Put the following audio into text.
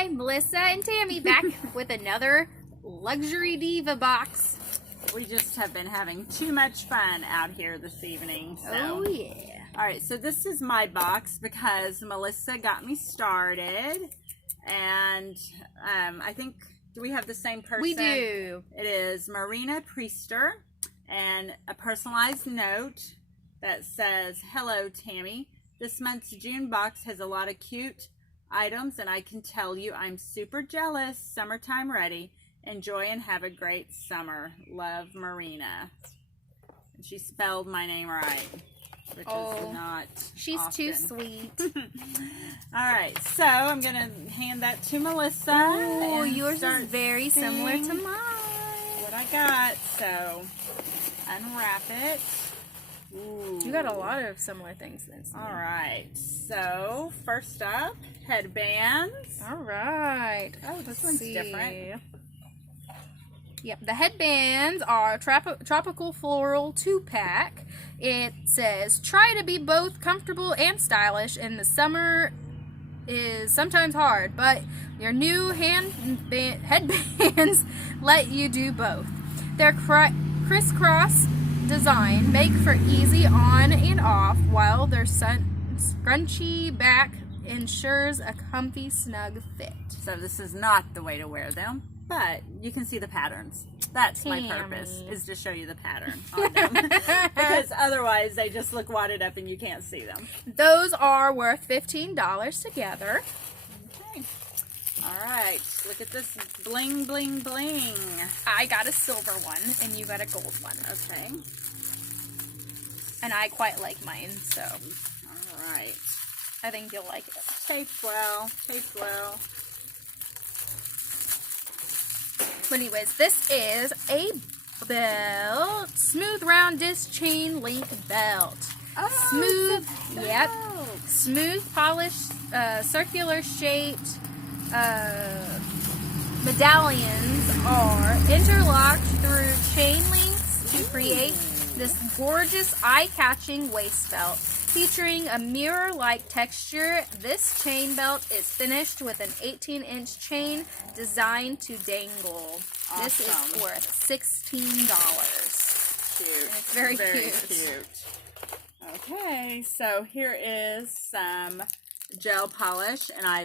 Hi, Melissa and Tammy back with another Luxury Diva box. We just have been having too much fun out here this evening. So. Oh yeah. Alright, so this is my box because Melissa got me started. And I think, do we have the same person? We do. It is Marina Priester and a personalized note that says, "Hello, Tammy. This month's June box has a lot of cute items, and I can tell you I'm super jealous. Summertime ready. Enjoy and have a great summer. Love, Marina." And she spelled my name right, which is not She's often. too sweet. Alright, so I'm going to hand that to Melissa. Oh, and yours start is very similar to seeing mine. what I got. So, unwrap it. Ooh. You got a lot of similar things then. Alright, so first up, headbands. Alright. Oh, this one's different. Yep, the headbands are Tropical Floral 2-pack. It says, try to be both comfortable and stylish, and the summer is sometimes hard, but your new headbands let you do both. Their crisscross design make for easy on and off, while their scrunchy back ensures a comfy, snug fit. So this is not the way to wear them, but you can see the patterns. That's my purpose, is to show you the pattern on them. Because otherwise they just look wadded up and you can't see them. Those are worth $15 together. Okay. Alright, look at this bling, bling, bling. I got a silver one and you got a gold one. Okay. And I quite like mine, so Alright. I think you'll like it. Taped well, taped well. But anyways, this is a belt. Smooth round disc chain link belt. Oh, Smooth, it's a yep. belt. Smooth, polished, circular shaped medallions are interlocked through chain links to create this gorgeous eye-catching waist belt. Featuring a mirror-like texture, this chain belt is finished with an 18-inch chain designed to dangle. Awesome. This is worth $16. Cute. And it's very cute. Okay, so here is some gel polish, and I